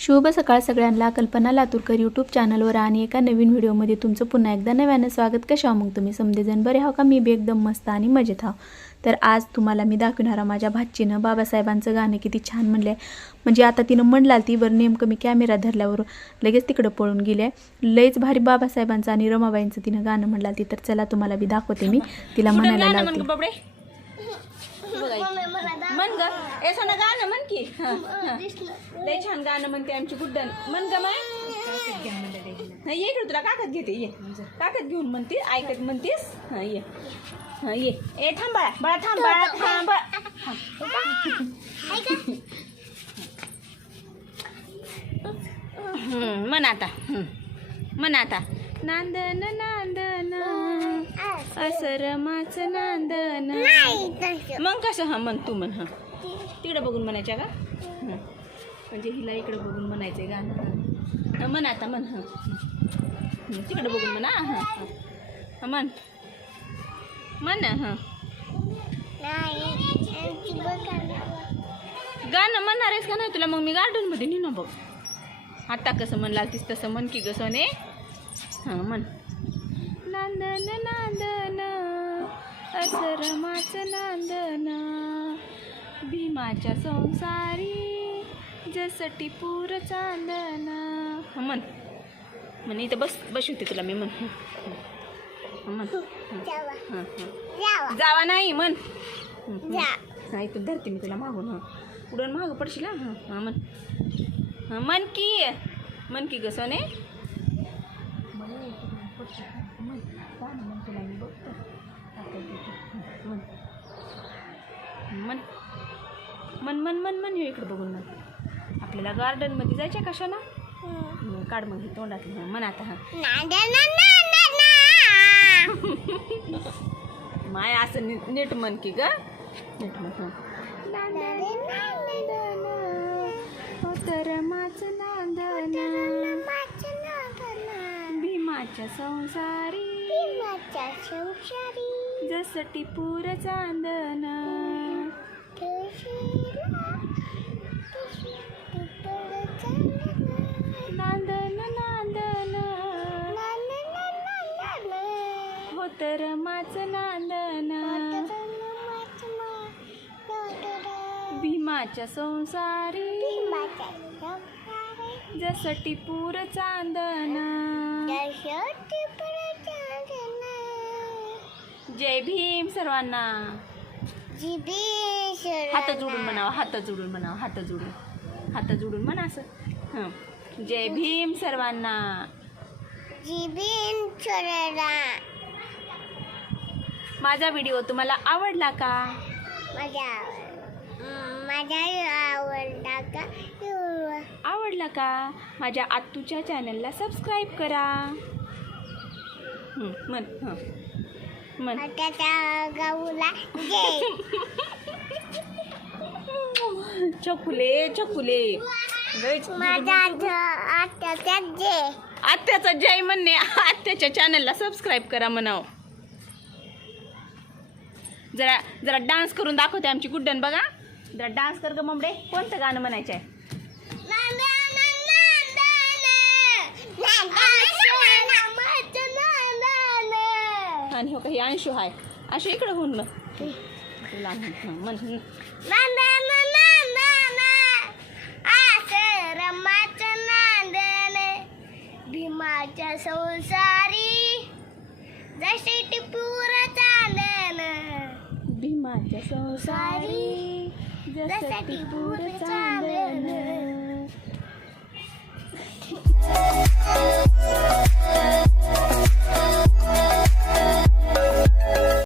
शुभ सकाळ सगळ्यांना. कल्पना लातूरकर यूट्यूब चॅनलवर आणि एका नवीन व्हिडिओमध्ये तुमचं पुन्हा एकदा नव्यानं स्वागत. कशा मग तुम्ही समजेजण बरे हो का? मी बी एकदम मस्त आणि मजेत आहो. तर आज तुम्हाला मी दाखवणार माझ्या भाचीनं बाबासाहेबांचं गाणं किती छान म्हणलं आहे. म्हणजे आता तिनं म्हणला ती बरं नेमकं मी कॅमेरा धरल्यावर लगेच तिकडं पळून गेले. लईच भारी बाबासाहेबांचं आणि रमाबाईंचं तिनं गाणं म्हणला ती. तर चला तुम्हाला बी दाखवते मी तिला म्हणायला लावते. मन ग ए सोना गाणं म्हण की लय छान गाणं म्हणते आमची गुड्डन. मन ग ये इकडे तुला काकत घेते. ये काकत घेऊन म्हणते ऐकत म्हणतेस. हा ये हा ये ए थांब बाळा बाळा थांब बाळा थांब. म्हण आता म्हण आता. नांदन नांदन असरमाचं नांदन. मग कसं हा म्हण तू म्हण. हा तिकडं बघून म्हणायच्या का? म्हणजे हिला इकडं बघून म्हणायचंय गाणं. म्हण आता म्हण. हा तिकडं बघून म्हणा. हा म्हण म्हण. हा गाणं म्हणणार आहेस का नाही तुला? मग मी गार्डनमध्ये नेऊ बघ. आता कसं म्हण लागतीस तसं म्हण की ग सोने. हां म्हण. नांदन नांदन असरमाचं नांदन भीमाच्या संसारी जसं टिपूर चांदन. हां म्हण म्हण. इथं बस होते तुला मी म्हण. म्हण जावा नाही म्हण. हा इथं धरते मी तुला मागून. हां पुढून मागं पडशील. हां हां म्हण. हां म्हण की ग सोने. मन इकडे बघून म्हण. आपल्याला गार्डनमध्ये जायचं कशाला? काढ मग ही तोंडातली. म्हण आता. हा माय असं नीट म्हण की ग. नीट म्हण. तरमाचं नांदन भीमाच्या संसारी जसं टिपूर चांदन. नांदन नांदन हो तरमाचं नांदन भीमाच्या संसारी जसं टिपूर चांदन. जय भीम सर्वांना. हात जोडून म्हणावं. हात जोडून म्हणावं. हात जोडून म्हणा असं. हं जय भीम सर्वांना. माझा व्हिडिओ तुम्हाला आवडला का? आवडला का? माझ्या आत्तूच्या चॅनलला सबस्क्राईब करा. म्हण. म्हण. चकुले आत्याचा जय म्हणणे. आत्याच्या चॅनलला सबस्क्राईब करा म्हणाव. जरा डान्स करून दाखवते आमची गुड्डन. बघा जरा डान्स कर ग ममडे. कोणतं गाणं म्हणायचं आहे? आणि हो काही अंशू हाय. अंशू इकडं होऊन मग तुला म्हण. भीमाच्या संसारी जसे टिपूर चांदन. भीमाच्या संसारी जसे टिपूर चांदन.